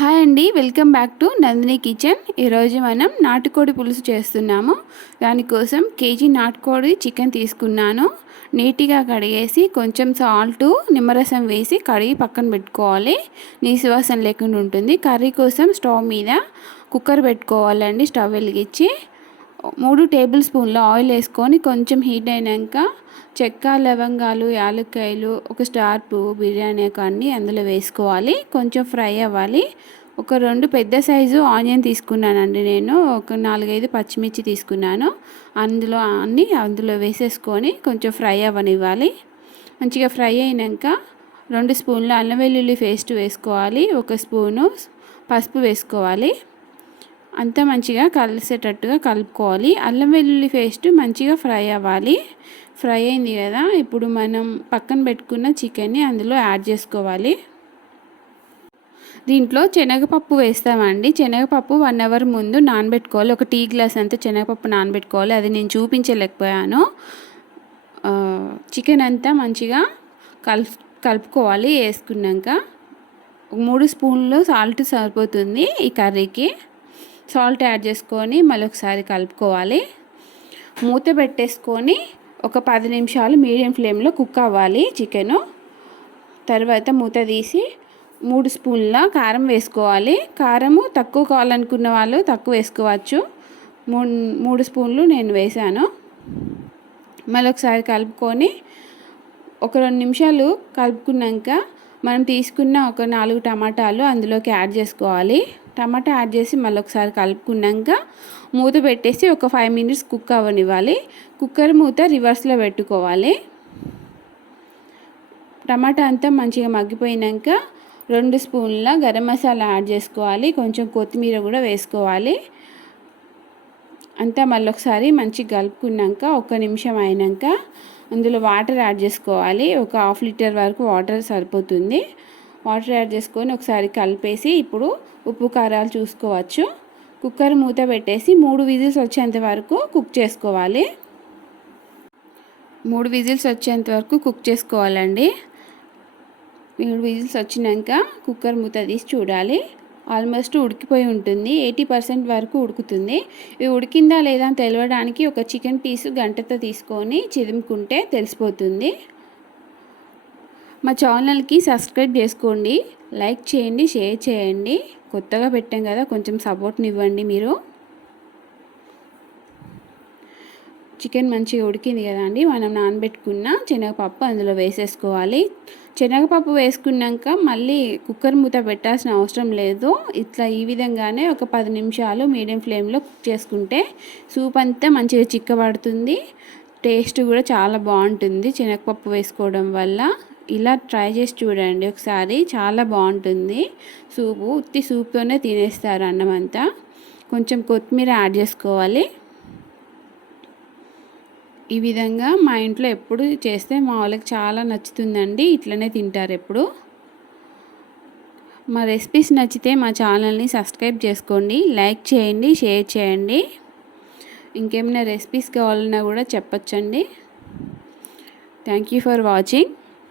Hi అండి welcome back to Nandini kitchen. ఈరోజు మనం నాటుకోడి పులుసు చేస్తున్నాము. దానికోసం కేజీ నాటుకోడి చికెన్ తీసుకున్నాను. నీట్గా కడిగేసి కొంచెం సాల్ట్ నిమ్మరసం వేసి కడిగి పక్కన పెట్టుకోవాలి. నీసువాసన లేకుండా ఉంటుంది. కర్రీ కోసం స్టవ్ మీద కుక్కర్ పెట్టుకోవాలండి స్టవ్ వెలిగించి. మూడు టేబుల్ స్పూన్ల ఆయిల్ వేసుకొని కొంచెం హీట్ అయినాక చెక్క లవంగాలు యాలక్కాయలు ఒక స్టార్ పువ్వు బిర్యానీ అన్ని అందులో వేసుకోవాలి. కొంచెం ఫ్రై అవ్వాలి. ఒక రెండు పెద్ద సైజు ఆనియన్ తీసుకున్నానండి నేను. ఒక నాలుగైదు పచ్చిమిర్చి తీసుకున్నాను. అందులో అన్ని అందులో వేసేసుకొని కొంచెం ఫ్రై అవ్వనివ్వాలి. మంచిగా ఫ్రై అయినాక రెండు స్పూన్ల అల్లం వెల్లుల్లి పేస్ట్ వేసుకోవాలి. ఒక స్పూను పసుపు వేసుకోవాలి. అంతా మంచిగా కలిసేటట్టుగా కలుపుకోవాలి. అల్లం వెల్లుల్లి పేస్ట్ మంచిగా ఫ్రై అవ్వాలి. ఫ్రై అయింది కదా ఇప్పుడు మనం పక్కన పెట్టుకున్న చికెన్ని అందులో యాడ్ చేసుకోవాలి. దీంట్లో శనగపప్పు వేస్తామండి. శనగపప్పు వన్ అవర్ ముందు నానబెట్టుకోవాలి. ఒక టీ గ్లాస్ అంతా శనగపప్పు నానబెట్టుకోవాలి. అది నేను చూపించలేకపోయాను. చికెన్ అంతా మంచిగా కలుపు కలుపుకోవాలి. వేసుకున్నాక మూడు స్పూన్లు సాల్ట్ సరిపోతుంది ఈ కర్రీకి. సాల్ట్ యాడ్ చేసుకొని మళ్ళీ ఒకసారి కలుపుకోవాలి. మూత పెట్టేసుకొని ఒక పది నిమిషాలు మీడియం ఫ్లేమ్లో కుక్ అవ్వాలి చికెను. తర్వాత మూత తీసి మూడు స్పూన్ల కారం వేసుకోవాలి. కారము తక్కువ కావాలనుకున్న వాళ్ళు తక్కువ వేసుకోవచ్చు. మూడు మూడు స్పూన్లు నేను వేసాను. మళ్ళీ ఒకసారి కలుపుకొని ఒక రెండు నిమిషాలు కలుపుకున్నాక మనం తీసుకున్న ఒక నాలుగు టమాటాలు అందులోకి యాడ్ చేసుకోవాలి. టమాటా యాడ్ చేసి మళ్ళీ ఒకసారి కలుపుకున్నాక మూత పెట్టేసి ఒక ఫైవ్ మినిట్స్ కుక్ అవ్వనివ్వాలి. కుక్కర్ మూత రివర్స్లో పెట్టుకోవాలి. టమాటా అంతా మంచిగా మగ్గిపోయినాక రెండు స్పూన్ల గరం మసాలా యాడ్ చేసుకోవాలి. కొంచెం కొత్తిమీర కూడా వేసుకోవాలి. అంతా మళ్ళీ ఒకసారి మంచిగా కలుపుకున్నాక ఒక నిమిషం అయినాక అందులో వాటర్ యాడ్ చేసుకోవాలి. ఒక హాఫ్ లీటర్ వరకు వాటర్ సరిపోతుంది. వాటర్ యాడ్ చేసుకొని ఒకసారి కలిపేసి ఇప్పుడు ఉప్పు కారాలు చూసుకోవచ్చు. కుక్కర్ మూత పెట్టేసి మూడు విజిల్స్ వచ్చేంత వరకు కుక్ చేసుకోవాలి. మూడు విజిల్స్ వచ్చేంత వరకు కుక్ చేసుకోవాలండి. మూడు విజిల్స్ వచ్చినాక కుక్కర్ మూత తీసి చూడాలి. ఆల్మోస్ట్ ఉడికిపోయి ఉంటుంది. ఎయిటీ పర్సెంట్ వరకు ఉడుకుతుంది. ఇది ఉడికిందా లేదా అని తెలవడానికి ఒక చికెన్ పీసు గంటతో తీసుకొని చిదుముకుంటే తెలిసిపోతుంది. మా ఛానల్కి సబ్స్క్రైబ్ చేసుకోండి. లైక్ చేయండి షేర్ చేయండి. కొత్తగా పెట్టాం కదా కొంచెం సపోర్ట్ని ఇవ్వండి మీరు. చికెన్ మంచిగా ఉడికింది కదా అండి మనం నానబెట్టుకున్న శనగపప్పు అందులో వేసేసుకోవాలి. శనగపప్పు వేసుకున్నాక మళ్ళీ కుక్కర్ మూత పెట్టాల్సిన అవసరం లేదు. ఇట్లా ఈ విధంగానే ఒక పది నిమిషాలు మీడియం ఫ్లేమ్లో కుక్ చేసుకుంటే సూప్ అంతా మంచిగా చిక్కబడుతుంది. టేస్ట్ కూడా చాలా బాగుంటుంది శనగపప్పు వేసుకోవడం వల్ల. ఇలా ట్రై చేసి చూడండి ఒకసారి. చాలా బాగుంటుంది. సూపు ఉత్తి సూప్తోనే తినేస్తారు అన్నం అంతా. కొంచెం కొత్తిమీర యాడ్ చేసుకోవాలి. ఈ విధంగా మా ఇంట్లో ఎప్పుడు చేస్తే మా వాళ్ళకి చాలా నచ్చుతుందండి. ఇట్లనే తింటారు ఎప్పుడు. మా రెసిపీస్ నచ్చితే మా ఛానల్ని సబ్స్క్రైబ్ చేసుకోండి. లైక్ చేయండి షేర్ చేయండి. ఇంకేమైనా రెసిపీస్ కావాలన్నా కూడా చెప్పచ్చండి. Thank you for watching.